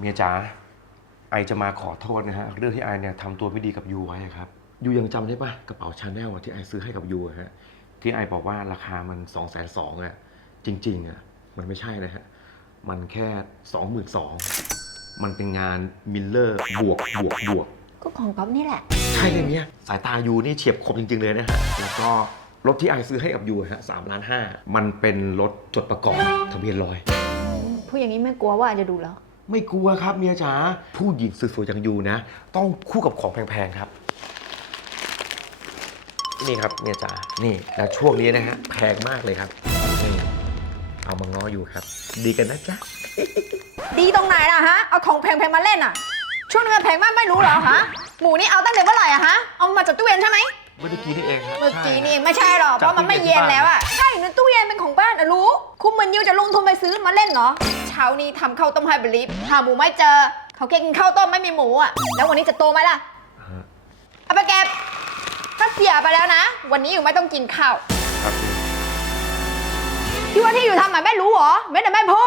เมียจ๋าไอจะมาขอโทษนะฮะเรื่องที่ไอเนี่ยทำตัวไม่ดีกับยูไว้ครับยูยังจําได้ปะกระเป๋าชาแนลที่ไอซื้อให้กับยูฮะ ที่ไอบอกว่าราคามันสองแสนสองอ่ะ จริงๆอ่ะมันไม่ใช่นะฮะ มันแค่สองหมื่นสองมันเป็นงานมิลเลอร์บวกบวกบวกก็ของก๊อฟนี่แหละ ใช่เลยเนี่ยสายตายูนี่เฉียบคมจริง ๆ เลยนะฮะแล้วก็รถที่ไอซื้อให้กับยูฮะสามล้านห้ามันเป็นรถจดประกอบทะเบียนลอยพูดอย่างนี้ไม่กลัวว่าจะดูแล้วไม่กลัวครับเมียจ๋าผู้หญิงสวยๆอย่างยูนะ ต้องคู่กับของแพงๆครับนี่ครับเมียจ๋า นี่แล้วช่วงนี้นะฮะแพงมากเลยครับ เอามาง้ออยู่ครับ ดีกันนะจ๊ะดีตรงไหนล่ะฮะ เอาของแพงๆมาเล่นอ่ะ ช่วงนี้แพงมากไม่รู้หรอฮะหมูนี่เอาตั้งแต่เมื่อไหร่อะฮะ เอามาจากตู้เย็นใช่ไหมเมื่อกี้นี่เองเมื่อกี้นี่ไม่ใช่หรอกเพราะมันไม่เย็นแล้วอ่ะูจะลงทุนไปซื้อมาเล่นเหรอ เช้านี้ทำข้าวต้มให้บริฟหาหมูไม่เจอ เขาเก่กินข้าวต้มไม่มีหมูอ่ะ แล้ววันนี้จะโตไหมล่ะเอาไปเก็บถ้าเสียไปแล้วนะ วันนี้อยู่ไม่ต้องกินข้าวที่ว่าที่อยู่ทำไมไม่รู้เหรอ แม่แต่ไม่พ่อ